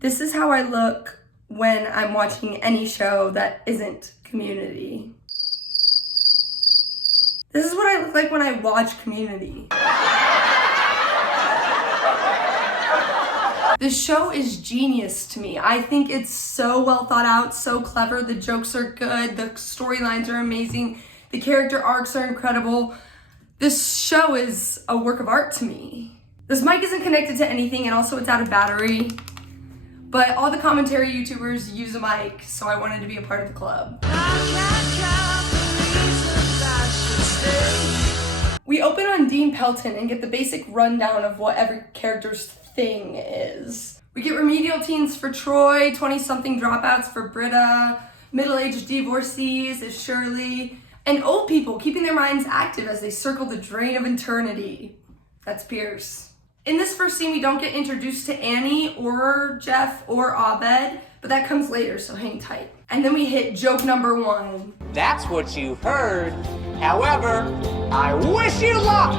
This is how I look when I'm watching any show that isn't Community. This is what I look like when I watch Community. This show is genius to me. I think it's so well thought out, so clever. The jokes are good, the storylines are amazing, the character arcs are incredible. This show is a work of art to me. This mic isn't connected to anything, and also it's out of battery. But all the commentary YouTubers use a mic, so I wanted to be a part of the club. We open on Dean Pelton and get the basic rundown of what every character's thing is. We get remedial teens for Troy, 20-something dropouts for Britta, middle-aged divorcees is Shirley, and old people keeping their minds active as they circle the drain of eternity. That's Pierce. In this first scene, we don't get introduced to Annie or Jeff or Abed, but that comes later, so hang tight. And then we hit joke number 1. That's what you heard. However, I wish you luck.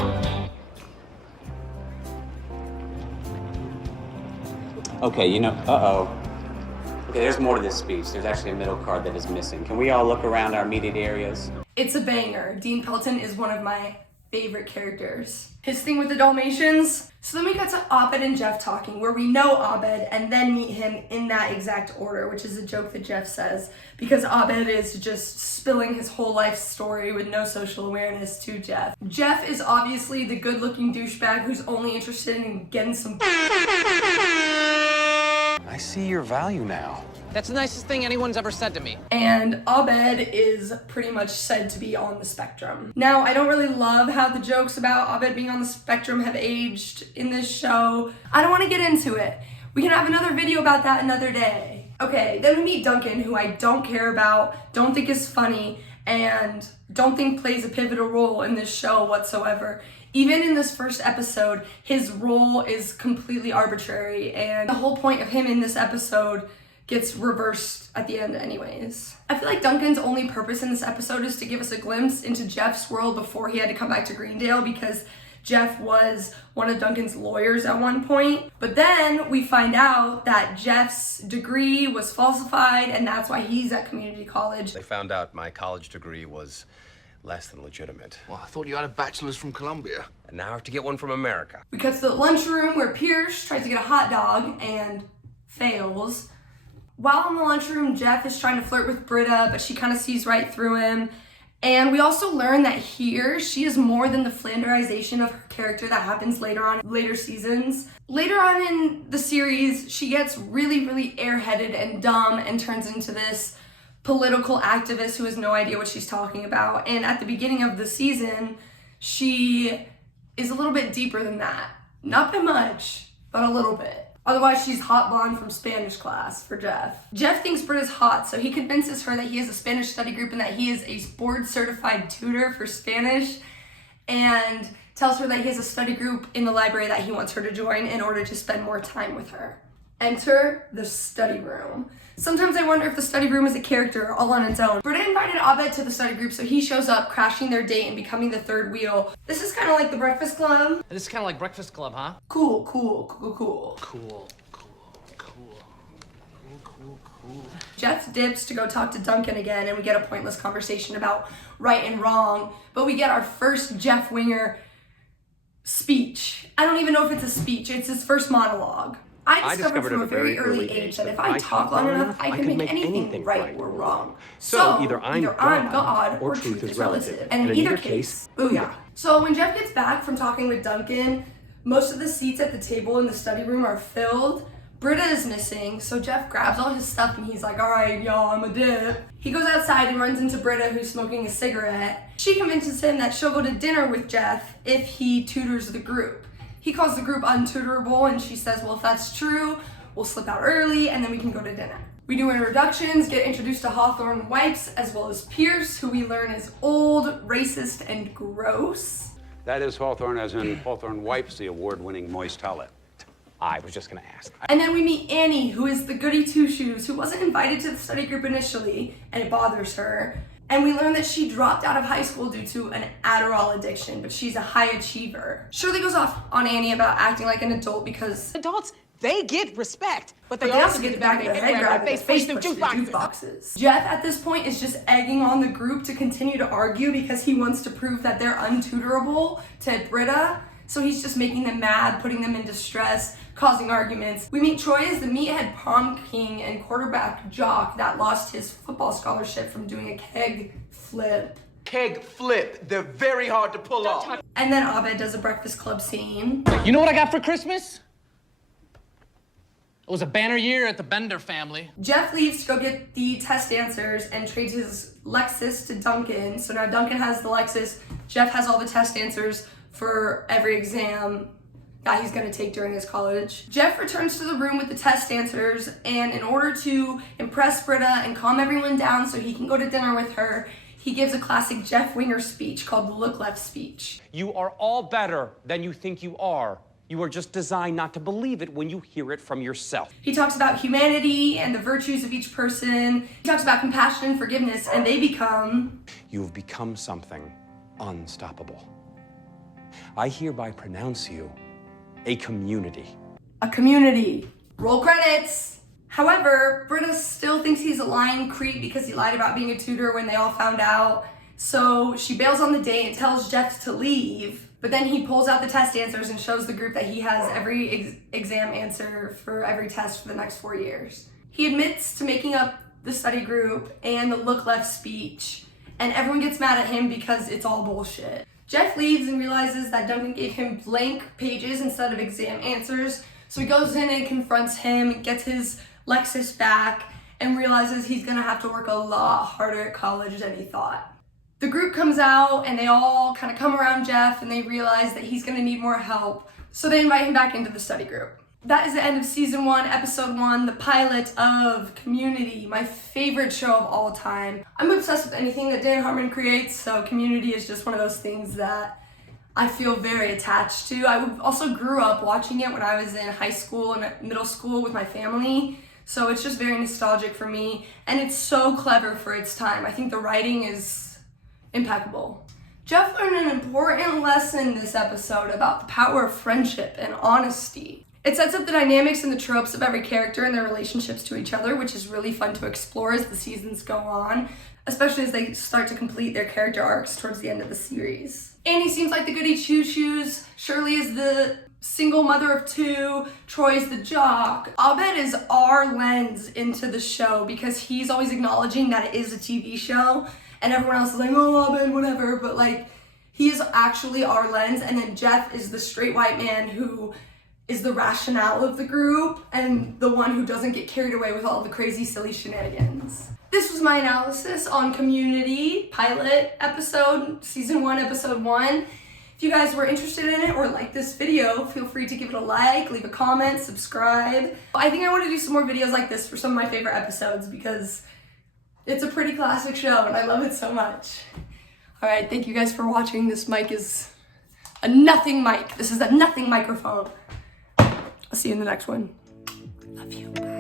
Okay, Okay, there's more to this speech. There's actually a middle card that is missing. Can we all look around our immediate areas? It's a banger. Dean Pelton is one of my favorite characters. His thing with the Dalmatians. So then we got to Abed and Jeff talking, where we know Abed and then meet him in that exact order, which is a joke that Jeff says, because Abed is just spilling his whole life story with no social awareness to Jeff. Jeff is obviously the good-looking douchebag who's only interested in getting some. I see your value now. That's the nicest thing anyone's ever said to me. And Abed is pretty much said to be on the spectrum. Now, I don't really love how the jokes about Abed being on the spectrum have aged in this show. I don't want to get into it. We can have another video about that another day. Okay, then we meet Duncan, who I don't care about, don't think is funny, and don't think plays a pivotal role in this show whatsoever. Even in this first episode, his role is completely arbitrary, and the whole point of him in this episode gets reversed at the end anyways. I feel like Duncan's only purpose in this episode is to give us a glimpse into Jeff's world before he had to come back to Greendale, because Jeff was one of Duncan's lawyers at one point. But then we find out that Jeff's degree was falsified, and that's why he's at community college. They found out my college degree was less than legitimate. Well, I thought you had a bachelor's from Columbia. And now I have to get one from America. We cut to the lunchroom where Pierce tries to get a hot dog and fails. While in the lunchroom, Jeff is trying to flirt with Britta, but she kind of sees right through him. And we also learn that here, she is more than the Flanderization of her character that happens later on in later seasons. Later on in the series, she gets really, really airheaded and dumb and turns into this political activist who has no idea what she's talking about. And at the beginning of the season, she is a little bit deeper than that. Not by much, but a little bit. Otherwise, she's hot blonde from Spanish class for Jeff. Jeff thinks Britta's hot, so he convinces her that he has a Spanish study group and that he is a board-certified tutor for Spanish, and tells her that he has a study group in the library that he wants her to join in order to spend more time with her. Enter the study room. Sometimes I wonder if the study room is a character all on its own. Britta invited Abed to the study group, so he shows up, crashing their date and becoming the third wheel. This is kind of like the Breakfast Club. This is kind of like Breakfast Club, huh? Cool. Jeff dips to go talk to Duncan again, and we get a pointless conversation about right and wrong, but we get our first Jeff Winger speech. I don't even know if it's a speech, it's his first monologue. I discovered from a very early age that if I talk long enough, I can make anything right or wrong. So either I'm God or truth is relative. And in either case, booyah. So when Jeff gets back from talking with Duncan, most of the seats at the table in the study room are filled. Britta is missing, so Jeff grabs all his stuff and he's like, all right, y'all, I'm a dip. He goes outside and runs into Britta, who's smoking a cigarette. She convinces him that she'll go to dinner with Jeff if he tutors the group. He calls the group untutorable, and she says, well, if that's true, we'll slip out early and then we can go to dinner. We do introductions, get introduced to Hawthorne Wipes, as well as Pierce, who we learn is old, racist, and gross. That is Hawthorne, as in Hawthorne Wipes, the award-winning moist towelette. I was just gonna ask. And then we meet Annie, who is the goody two-shoes, who wasn't invited to the study group initially, and it bothers her. And we learn that she dropped out of high school due to an Adderall addiction, but she's a high achiever. Shirley goes off on Annie about acting like an adult because Adults They get respect, but But they also get the back of the head grab and face push through jukeboxes. Jeff at this point is just egging on the group to continue to argue because he wants to prove that they're untutorable to Britta. So he's just making them mad, putting them in distress, causing arguments. We meet Troy as the meathead prom king and quarterback jock that lost his football scholarship from doing a keg flip. Keg flip. They're very hard to pull off. And then Abed does a Breakfast Club scene. You know what I got for Christmas? It was a banner year at the Bender family. Jeff leaves to go get the test answers and trades his Lexus to Duncan. So now Duncan has the Lexus. Jeff has all the test answers for every exam that he's gonna take during his college. Jeff returns to the room with the test answers, and in order to impress Britta and calm everyone down so he can go to dinner with her, he gives a classic Jeff Winger speech called the Look Left speech. You are all better than you think you are. You are just designed not to believe it when you hear it from yourself. He talks about humanity and the virtues of each person. He talks about compassion and forgiveness, and they become... You've become something unstoppable. I hereby pronounce you a community. A community. Roll credits. However, Britta still thinks he's a lying creep because he lied about being a tutor when they all found out. So she bails on the date and tells Jeff to leave. But then he pulls out the test answers and shows the group that he has every exam answer for every test for the next 4 years. He admits to making up the study group and the Look Left speech, and everyone gets mad at him because it's all bullshit. Jeff leaves and realizes that Duncan gave him blank pages instead of exam answers, so he goes in and confronts him, gets his Lexus back, and realizes he's gonna have to work a lot harder at college than he thought. The group comes out and they all kind of come around Jeff and they realize that he's gonna need more help, so they invite him back into the study group. That is the end of season 1, episode 1, the pilot of Community, my favorite show of all time. I'm obsessed with anything that Dan Harmon creates, so Community is just one of those things that I feel very attached to. I also grew up watching it when I was in high school and middle school with my family, so it's just very nostalgic for me, and it's so clever for its time. I think the writing is impeccable. Jeff learned an important lesson this episode about the power of friendship and honesty. It sets up the dynamics and the tropes of every character and their relationships to each other, which is really fun to explore as the seasons go on, especially as they start to complete their character arcs towards the end of the series. Annie seems like the goody two-shoes, Shirley is the single mother of 2, Troy's the jock. Abed is our lens into the show because he's always acknowledging that it is a TV show, and everyone else is like, oh, Abed, whatever, but like, he is actually our lens, and then Jeff is the straight white man who is the rationale of the group, and the one who doesn't get carried away with all the crazy, silly shenanigans. This was my analysis on Community, pilot episode, season 1, episode 1. If you guys were interested in it or like this video, feel free to give it a like, leave a comment, subscribe. I think I want to do some more videos like this for some of my favorite episodes because it's a pretty classic show and I love it so much. All right, thank you guys for watching. This mic is a nothing mic. This is a nothing microphone. I'll see you in the next one. Love you.